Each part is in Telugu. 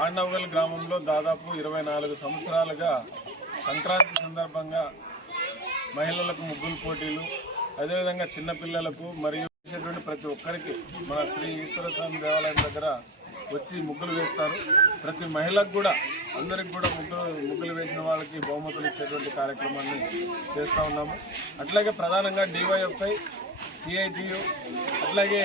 పాండవగల్ గ్రామంలో దాదాపు 24 సంవత్సరాలుగా సంక్రాంతి సందర్భంగా మహిళలకు ముగ్గుల పోటీలు, అదేవిధంగా చిన్నపిల్లలకు మరియు ప్రతి ఒక్కరికి మన శ్రీ ఈశ్వర స్వామి దేవాలయం దగ్గర వచ్చి ముగ్గులు వేస్తారు. ప్రతి మహిళకు కూడా అందరికి కూడా ముగ్గులు వేసిన వాళ్ళకి బహుమతులు ఇచ్చేటువంటి కార్యక్రమాన్ని చేస్తూ ఉన్నాము. అట్లాగే ప్రధానంగా డివైఎఫ్ఐ, సిఐటియు, అట్లాగే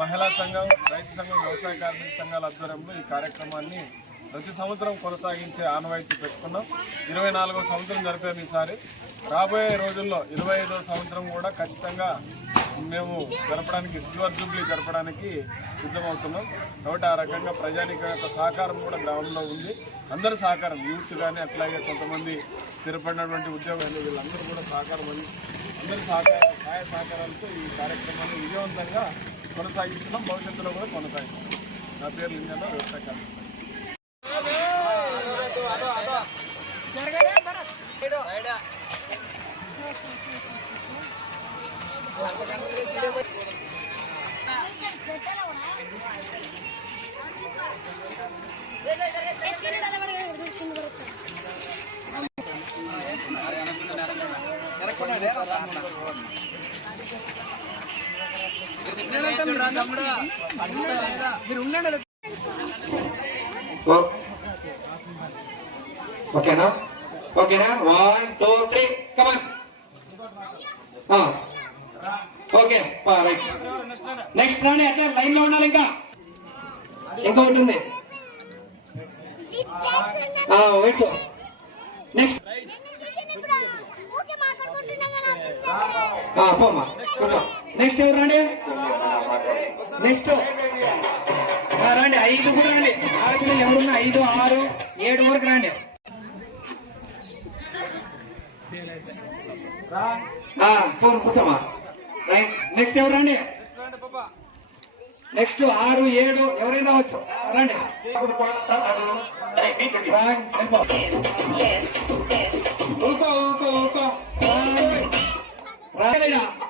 మహిళా సంఘం, రైతు సంఘం, వ్యవసాయ కార్మిక సంఘాల ఆధ్వర్యంలో ఈ కార్యక్రమాన్ని ప్రతి సంవత్సరం కొనసాగించే ఆనవాయితీ పెట్టుకున్నాం. 24వ సంవత్సరం జరిపాము ఈసారి. రాబోయే రోజుల్లో 25వ సంవత్సరం కూడా ఖచ్చితంగా మేము జరపడానికి, సిల్వర్ జూబ్లీ జరపడానికి సిద్ధమవుతున్నాం. కాబట్టి ఆ రకంగా ప్రజానిక యొక్క సహకారం కూడా గ్రామంలో ఉంది. అందరి సహకారం, యూత్ కానీ అట్లాగే కొంతమంది స్థిరపడినటువంటి ఉద్యోగులు, వీళ్ళందరూ కూడా సహకారం అందించి అందరి సహాయ సహకారాలతో ఈ కార్యక్రమాన్ని విజయవంతంగా కొనసాగిస్తున్నాం. భవిష్యత్తులో కూడా కొనసాగిస్తున్నాం. నా పేరు లింగన్న, వ్యవసాయ కార్మిక. ఓకేనా? 1 2 3 కమాన్. Okay, right. నెక్స్ట్ రాని అట్లా లైన్ లో ఉండాలి. ఇంకా ఉంటుంది. వెయిట్. నెక్స్ట్ పోమా. నెక్స్ట్ ఎవరు రండి? నెక్స్ట్ రండి. 5 కూడా రండి. 6 పిల్లలు ఎవరున్నా 5, 6, 7 వరకు రండి. కూర్చోమా. రైట్. నెక్స్ట్ ఎవరు రండి? నెక్స్ట్ 6, 7 ఎవరైనా రావచ్చు. రండి.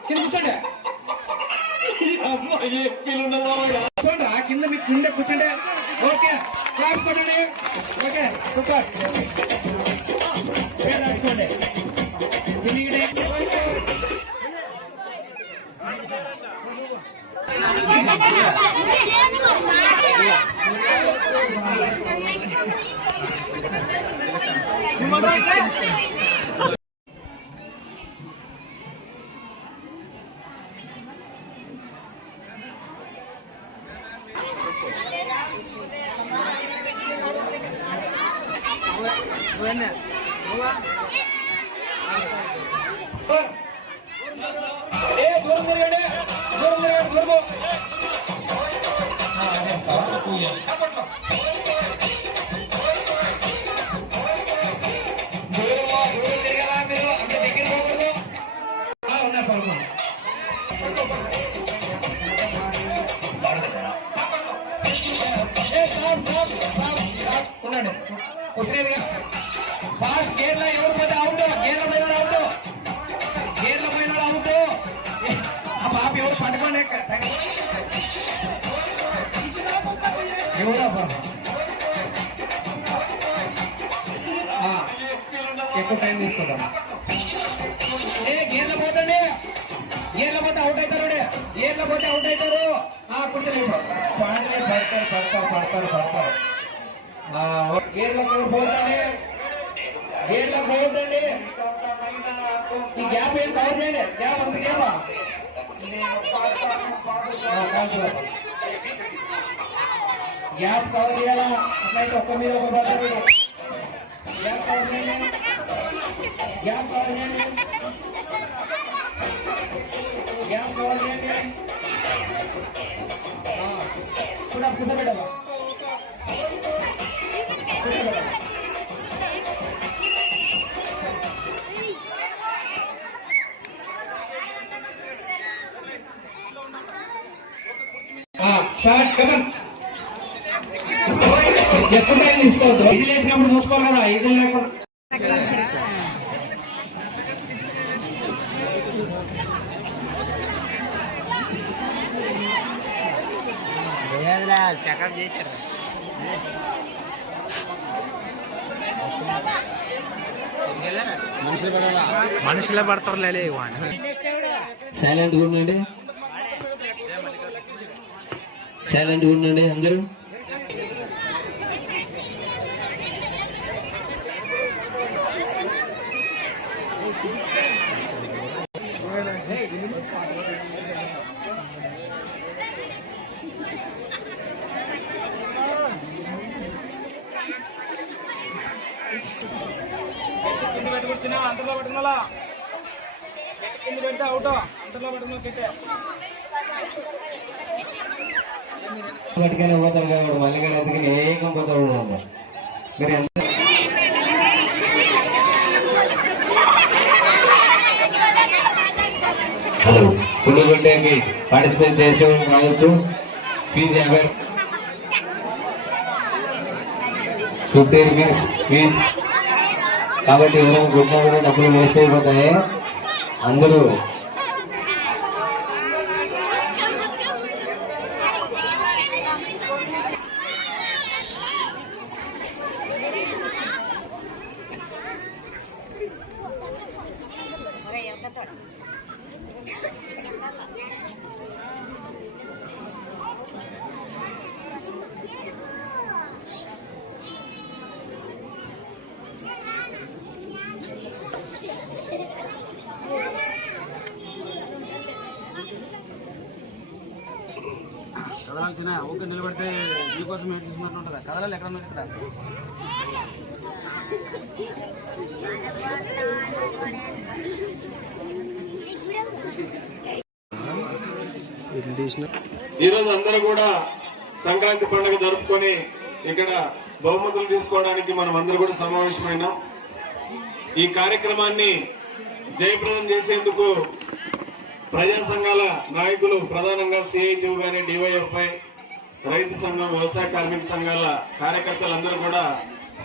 కింద కూర్చోండి. కూర్చోండి కింద, మీకు కింద కూర్చోండి. ఓకే, క్లాప్స్ కొట్టండి. Okay, super. పేరు రాసుకోండి. ఫాస్ట్ గేర్లో ఎవరు పోతే అవుట్, గేర్ల పైన అవుట్, గేర్ల పైన అవుట్. ఆ పాప ఎవరు పట్టుకోండి. ఎక్కువ టైం తీసుకుందాం. గేర్ల పోతండి. గేర్ల పోతే అవుట్ అవుతారు. గేర్ల పోతే అవుట్ అవుతారు. కూర్చొని పడతారు. గేర్లో పోతండి. గేర్లో పోతండి. ఈ గ్యాప్ ఏం కవర్ చేయండి. గ్యాప్ అంత గ్యాపా గ్యాప్ కవర్ చేయాలా? అట్లయితే ఒక్క మీద ఒక పడతారు. గ్యాప్ కవర్ చేయండి. గ్యాప్ కవర్ చేయండి. గ్యాప్ కవర్ చేయండి. కూడా కూర్చోబెట్టాలా? Short come on. ఎక్కువ టైం తీసుకోవద్దు. ఈజీ వేసినప్పుడు చూసుకోవాలి కదా, ఈజీ లేకుండా. చెకప్ చేశారు. మనుషులే పడతారులే. సైలెంట్గా ఉండండి, సైలెంట్గా ఉండండి అందరూ. అంతలో పట్టుకున్నా కింద పెడితే అవుట్, అంతలో పట్టుకున్నా పెట్టే పట్టుకనే పోతాడు కాబట్టి మళ్ళీ కూడా ఎదుగుని ఏకం పోతాడు మీరు ఎంత. హలో, పుల్లు కొట్టేకి పార్టిసిపేట్ చేసి కావచ్చు. Fee 50, 50 rupees fee. కాబట్టి ఎవరైనా కొట్టినా కూడా డబ్బులు వేస్ట్ అయిపోతాయి. అందరూ కదలాల్సిన ఓకే నిలబడితే మీకోసం వెయిట్ చేసినట్టు ఉంటుందా? కదలాలి ఎక్కడ ఉన్నది ఇక్కడ. ఈరోజు అందరూ కూడా సంక్రాంతి పండుగ జరుపుకొని ఇక్కడ బహుమతులు తీసుకోవడానికి మనం అందరూ కూడా సమావేశమైనాం. ఈ కార్యక్రమాన్ని జయప్రదం చేసేందుకు ప్రజా సంఘాల నాయకులు, ప్రధానంగా సిఐటియు గాని, డివైఎఫ్ఐ, రైతు సంఘం, వ్యవసాయ కార్మిక సంఘాల కార్యకర్తలందరూ కూడా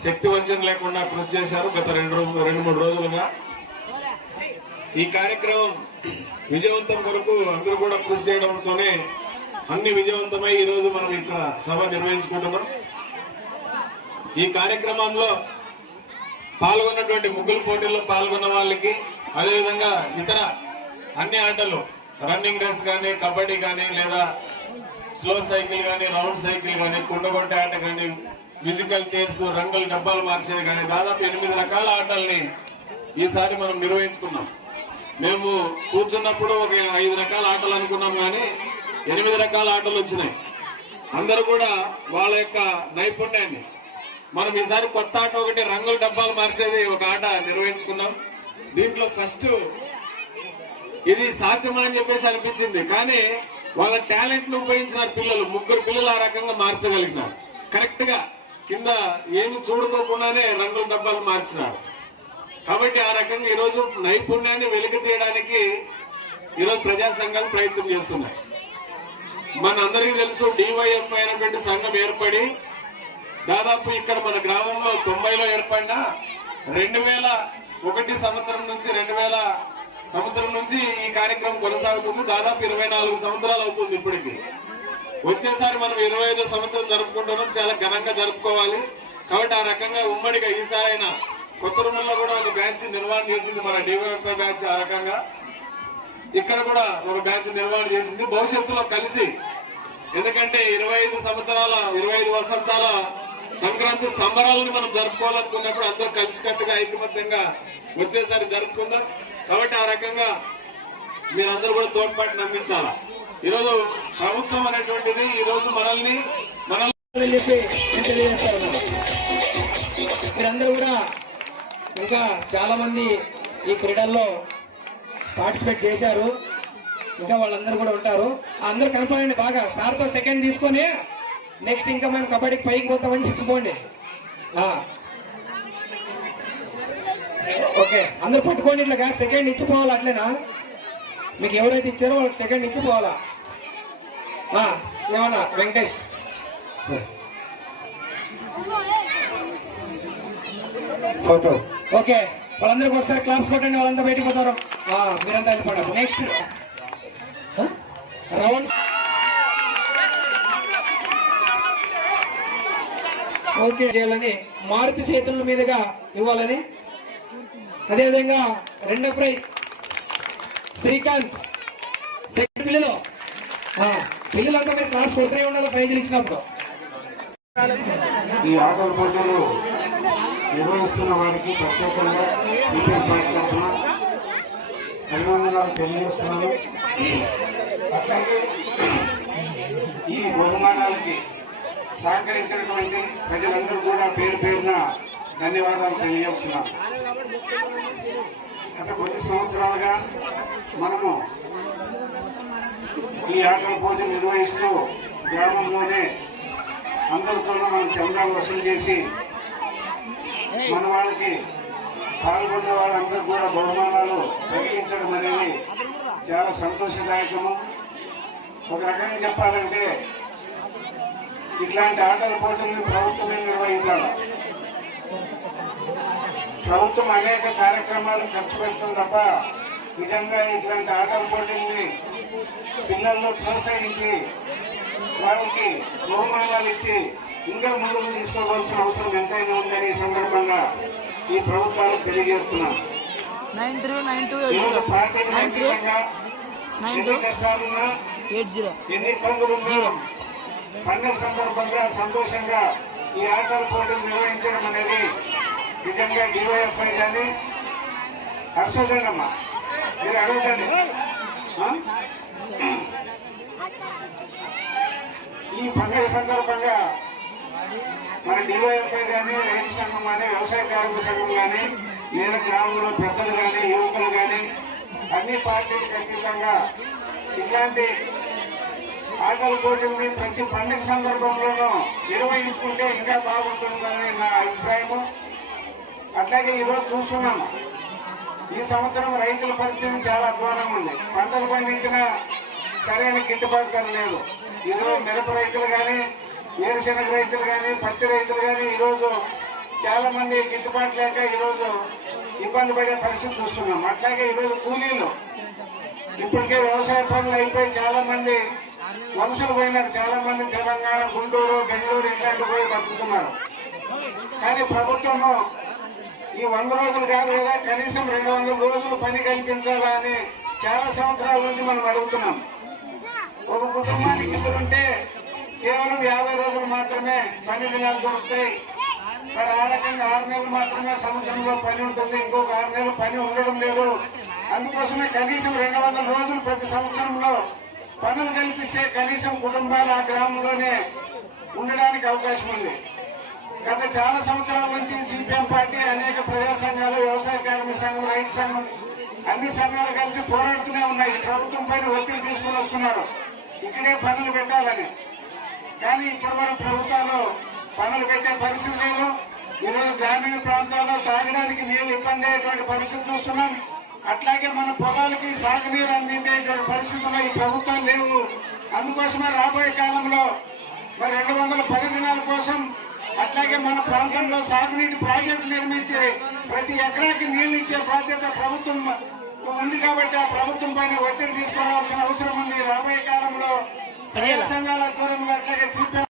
శక్తి వంచన లేకుండా కృషి చేశారు గత 2-3 రోజులుగా. ఈ కార్యక్రమం విజయవంతం కొరకు అందరూ కూడా కృషి చేయడంతోనే అన్ని విజయవంతమై ఈ రోజు మనం ఇక్కడ సభ నిర్వహించుకుంటున్నాం. ఈ కార్యక్రమంలో పాల్గొన్నటువంటి ముగ్గుల పోటీల్లో పాల్గొన్న వాళ్ళకి, అదేవిధంగా ఇతర అన్ని ఆటలు, రన్నింగ్ రేస్ కానీ, కబడ్డీ కానీ, లేదా స్లో సైకిల్ కానీ, రౌండ్ సైకిల్ కానీ, కుండగొట్టే ఆట కానీ, మ్యూజికల్ చైర్స్, రంగుల డబ్బాలు మార్చేది కానీ, దాదాపు 8 రకాల ఆటల్ని ఈసారి మనం నిర్వహించుకున్నాం. మేము కూర్చున్నప్పుడు ఒక 5 రకాల ఆటలు అనుకున్నాం, కానీ 8 రకాల ఆటలు వచ్చినాయి. అందరూ కూడా వాళ్ళ యొక్క నైపుణ్యాన్ని, మనం ఈసారి కొత్త ఆట ఒకటి రంగుల డబ్బాలు మార్చేది ఒక ఆట నిర్వహించుకున్నాం. దీంట్లో ఫస్ట్ ఇది సాధ్యమా అని చెప్పేసి అనిపించింది, కానీ వాళ్ళ టాలెంట్ ను ఉపయోగించిన పిల్లలు, 3 పిల్లలు ఆ రకంగా మార్చగలిగినారు. కరెక్ట్ గా కింద ఏమి చూడుకోకుండానే రంగుల డబ్బాలు మార్చినారు. కాబట్టి ఆ రకంగా ఈరోజు నైపుణ్యాన్ని వెలికి తీయడానికి ఈరోజు ప్రజా సంఘాలు ప్రయత్నం చేస్తున్నాయి. మనందరికీ తెలుసు, డివైఎఫ్ఐ అనేటువంటి సంఘం ఏర్పడి దాదాపు ఇక్కడ మన గ్రామంలో 90లో ఏర్పడిన 2001 సంవత్సరం నుంచి 2000 సంవత్సరం నుంచి ఈ కార్యక్రమం కొనసాగుతుంది. దాదాపు 24 సంవత్సరాలు అవుతుంది ఇప్పటికి. వచ్చేసారి మనం 25వ సంవత్సరం జరుపుకుంటున్నాం. చాలా ఘనంగా జరుపుకోవాలి. కాబట్టి ఆ రకంగా ఉమ్మడిగా ఈసారి అయినా కొత్త రూముల్లో కూడా ఒక బ్యాచ్ నిర్వహణ చేసింది మన డివైఎఫ్ఐ బ్యాచ్. ఆ రకంగా ఇక్కడ కూడా ఒక బ్యాచ్ నిర్వహణ చేసింది. భవిష్యత్తులో కలిసి, ఎందుకంటే 25 వసంతాల సంక్రాంతి సంబరాలను మనం జరుపుకోవాలనుకున్నప్పుడు అందరూ కలిసికట్టుగా ఐకమత్యంగా వచ్చేసారి జరుపుకుందాం. కాబట్టి ఆ రకంగా మీరందరూ కూడా తోడ్పాటును అందించాలా. ఈరోజు ప్రభుత్వం అనేటువంటిది ఈరోజు మనల్ని మీరందరూ కూడా ఇంకా చాలా మంది ఈ క్రీడల్లో పార్టిసిపేట్ చేశారు. ఇంకా వాళ్ళందరూ కూడా ఉంటారు. అందరూ కనపడండి బాగా. సార్తో సెకండ్ తీసుకొని నెక్స్ట్ ఇంకా మేము కబడ్డీకి పైకి పోతామని చెప్పుకోండి. ఓకే, అందరూ పట్టుకోండి. ఇట్లాగా సెకండ్ ఇచ్చిపోవాలి. అట్లేనా? మీకు ఎవరైతే ఇచ్చారో వాళ్ళకి సెకండ్ ఇచ్చిపోవాలా? ఏమన్నా వెంకటేష్ ఫోటోస్. ఓకే, వాళ్ళందరికీ ఒకసారి క్లాప్స్ కొట్టండి. వాళ్ళంతా బయటకు పోతారు. మీరంతా వెళ్ళిపోండి. Next rounds. ఓకే చేయాలని మారుతి చేతుల మీదుగా ఇవ్వాలని అదేవిధంగా రెండో ప్రైజ్ శ్రీకాంత్. సెకండ్ పిల్లలంతా మీరు క్లాస్ కొడుతూనే ఉండాలి ప్రైజులు ఇచ్చినప్పుడు. ఈ ఆటల పోటీలు నిర్వహిస్తున్న వారికి ప్రత్యేకంగా సిపిఎం పార్టీ తరఫున అభినందనలు తెలియజేస్తున్నాను. అట్లాగే ఈ బహుమానాలకి సహకరించినటువంటి ప్రజలందరూ కూడా పేరు పేరున ధన్యవాదాలు తెలియజేస్తున్నాను. గత కొన్ని సంవత్సరాలుగా మనము ఈ ఆటల పోటీలు నిర్వహిస్తూ గ్రామంలోనే అందరితోనూ మనం చందాలు వసూలు చేసి మన వాళ్ళకి పాల్గొన్న వాళ్ళందరూ కూడా బహుమానాలు ప్రకటించడం అనేది చాలా సంతోషదాయకము. ఒక రకంగా చెప్పాలంటే ఇట్లాంటి ఆటల పోటీలను ప్రభుత్వమే నిర్వహించాలి. ప్రభుత్వం అనేక కార్యక్రమాలు ఖర్చు పెడుతుంది తప్ప నిజంగా ఇట్లాంటి ఆటల పోటీల్ని పిల్లల్లో ప్రోత్సహించి వాళ్ళకి బహుమానాలు ఇచ్చి ఇంకా ముందుకు తీసుకోవాల్సిన అవసరం ఎంతైనా ఉందని ఈ సందర్భంగా ఈ ప్రభుత్వాలు తెలియజేస్తున్నాను. ఈరోజు పార్టీలు ఖచ్చితంగా ఎన్ని కష్టాలున్నా ఎన్ని ఇబ్బందులున్నా పండుగ సందర్భంగా సంతోషంగా ఈ ఆటల పోటీలు నిర్వహించడం అనేది నిజంగా డివైఎఫ్ఐ కానీ హర్షోదనమ్మా మీరు అడగండి. ఈ పండుగ సందర్భంగా మన డివైఎఫ్ఐ కానీ రైతు సంఘం కానీ వ్యవసాయ కార్మిక సంఘం కానీ లేదా గ్రామంలో పెద్దలు కానీ యువకులు కానీ అన్ని పార్టీలకు అతీతంగా ఇట్లాంటి ఆటల పోటీల్ని ప్రతి పండుగ సందర్భంలోనూ నిర్వహించుకుంటే ఇంకా బాగుంటుందని నా అభిప్రాయము. అట్లాగే ఈరోజు చూస్తున్నాము ఈ సంవత్సరం రైతుల పరిస్థితి చాలా అధ్వానంగా ఉంది. పంటలు పండించిన సరైన గిట్టుబాటు ధర లేదు. ఈరోజు మిరప రైతులు కానీ వేరుశెనగ రైతులు కానీ పత్తి రైతులు కానీ ఈరోజు చాలా మంది గిట్టుబాటు లేక ఈరోజు ఇబ్బంది పడే పరిస్థితి చూస్తున్నాం. అట్లాగే ఈరోజు కూలీలు ఇప్పటికే వ్యవసాయ పనులు అయిపోయి చాలా మంది వలసలు పోయినారు. చాలా మంది తెలంగాణ, గుంటూరు, బెంగళూరు ఇట్లాంటి పోయి బతుకుతున్నారు. కానీ ప్రభుత్వము ఈ 100 రోజులు కాదు కదా, కనీసం 200 రోజులు పని కల్పించాలా అని చాలా సంవత్సరాల నుంచి మనం అడుగుతున్నాం. ఒక కుటుంబానికి ఇద్దరుంటే కేవలం 50 రోజులు మాత్రమే పని దినాలు దొరుకుతాయి. మరి ఆ రకంగా 6 నెలలు మాత్రమే సంవత్సరంలో పని ఉంటుంది, ఇంకొక 6 నెలలు పని ఉండడం లేదు. అందుకోసమే కనీసం 200 రోజులు ప్రతి సంవత్సరంలో పనులు కల్పిస్తే కనీసం కుటుంబాలు ఆ గ్రామంలోనే ఉండడానికి అవకాశం ఉంది. గత చాలా సంవత్సరాల నుంచి సిపిఎం పార్టీ అనేక ప్రజా సంఘాలు, వ్యవసాయ కార్మిక సంఘం, రైతు సంఘం అన్ని సంఘాలు కలిసి పోరాడుతూనే ఉన్నాయి. ప్రభుత్వం పైన ఒత్తిడి తీసుకుని వస్తున్నారు ఇక్కడే పనులు పెట్టాలని. కానీ ఇప్పటివరకు ప్రభుత్వాలు పనులు పెట్టే పరిస్థితి లేదు. ఈరోజు గ్రామీణ ప్రాంతాల్లో తాగడానికి నీళ్లు ఇబ్బంది అయ్యేటువంటి పరిస్థితి చూస్తున్నాం. అట్లాగే మన పొలాలకి సాగునీరు అందించేటువంటి పరిస్థితుల్లో ఈ ప్రభుత్వాలు లేవు. అందుకోసమే రాబోయే కాలంలో మరి 210 దినాల కోసం అట్లాగే మన ప్రాంతంలో సాగునీటి ప్రాజెక్టులు నిర్మించి ప్రతి ఎకరాకి నీళ్లు ఇచ్చే బాధ్యత ప్రభుత్వం ఉంది. కాబట్టి ఆ ప్రభుత్వం పైన ఒత్తిడి తీసుకోవాల్సిన అవసరం ఉంది. రాబోయే కాలంలో ప్రజా సంఘాల ఆధ్వర్యంలో అట్లాగే సిపిఎం